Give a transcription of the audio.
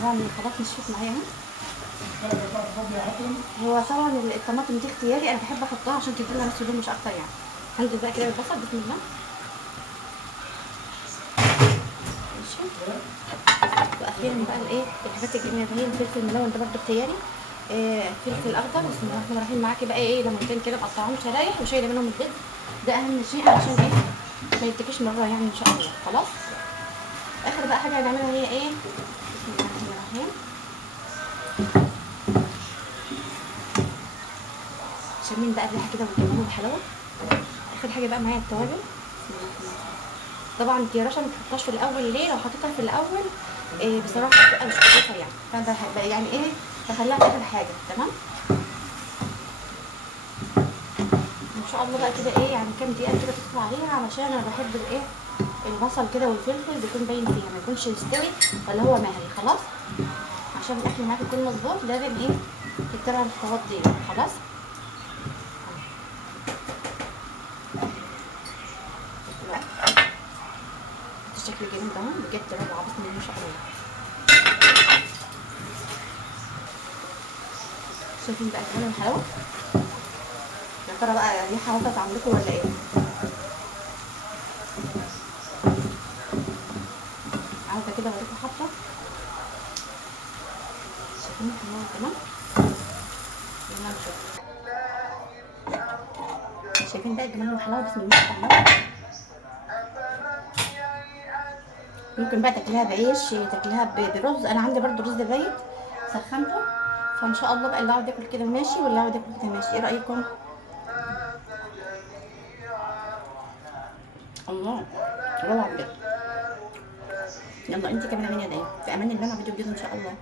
طبعا الخضار نشفت معايا اهو. هو طبعا الطماطم دي اختياري، انا بحب احطها عشان تدينا نص لون مش اكتر يعني. هنزل بقى كده بالبصل بسم الله. ماشي. واخيرا بقى الايه الحاجات الجميله اللي هي الفلفل الملون ده برده اختياري. فلفل اخضر بسم الله الرحمن الرحيم. معاكي بقى ايه ليمونتين كده مقطعهم شرايح وشايله منهم الجلد. ده اهم شيء عشان ايه ما يتكيش مره يعني ان شاء الله. خلاص. اخر بقى حاجه هنعملها هي ايه بسم الله الرحمن الرحيم. شامين بقى الريحه كده والجمال والحلاوه. اخر حاجه بقى معايا التوابل بسم الله الرحمن الرحيم. طبعا انت يا رشا ما تحطهاش في الاول ليه؟ لو حطيتها في الاول بصراحه بتبقى مش كويسه يعني. فانا يعني ايه بخليها في اخر حاجه. تمام. ان شاء الله بقى كده ايه يعني كام دقيقه كده تطلع عليها علشان انا بحب الايه البصل كده والفلفل بيكون باين فيها ما يكونش مستوي ولا هو مهري. خلاص. عشان الاكل معاك يكون مظبوط لازم ايه تتبع الخطوات دي. خلاص. الشكل الجميل ده بجد روعه بسم الله ما شاء الله. شايفين بقى كمان الحلاوه. يا ترى بقى الريحه وصلت عندكم ولا ايه؟ عاوزه كده اوريكم حاطه. شايفين الحلاوه كمان. يلا نشوف. شايفين بقى الجمال والحلاوه بسم الله ما شاء الله. ممكن بقى تاكليها بعيش تاكليها برز. انا عندي برضو رز بايت سخنته. فان شاء الله بقى اللي عاوز ياكل كده ماشي واللي عاوز ياكل كده ماشي. ايه رايكم؟ الله روعه بجد. يلا انت كمان اعملي يا في امان الله. مع فيديو جديد ان شاء الله.